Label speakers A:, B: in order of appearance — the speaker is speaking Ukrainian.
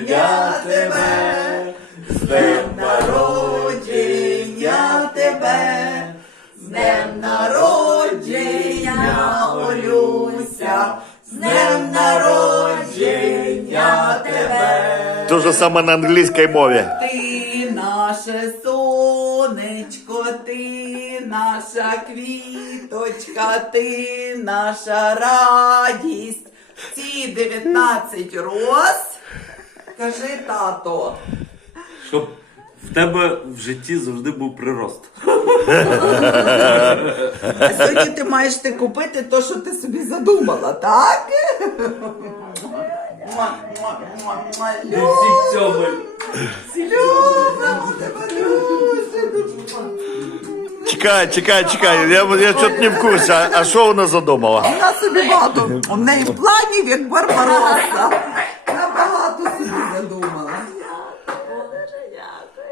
A: народження тебе, з днем народження тебе, з днем народження, Олюся, з днем народження тебе.
B: То же саме на англійській мові.
A: Ти наше сонечко, ти наша квіточка, ти наша радість. Ці 19 роз, кажи, тато,
C: Щоб в тебе в житті завжди був прирост.
A: а сьогодні ти маєш купити те, що ти собі задумала, так?
C: Всіх цьому.
A: Любимо тебе дуже.
B: Чекай, я чого не в курсі, а що вона задумала?
A: Вона собі багато, у неї планів, як Барбароса. Вона багато собі задумала.
D: Дуже дякую.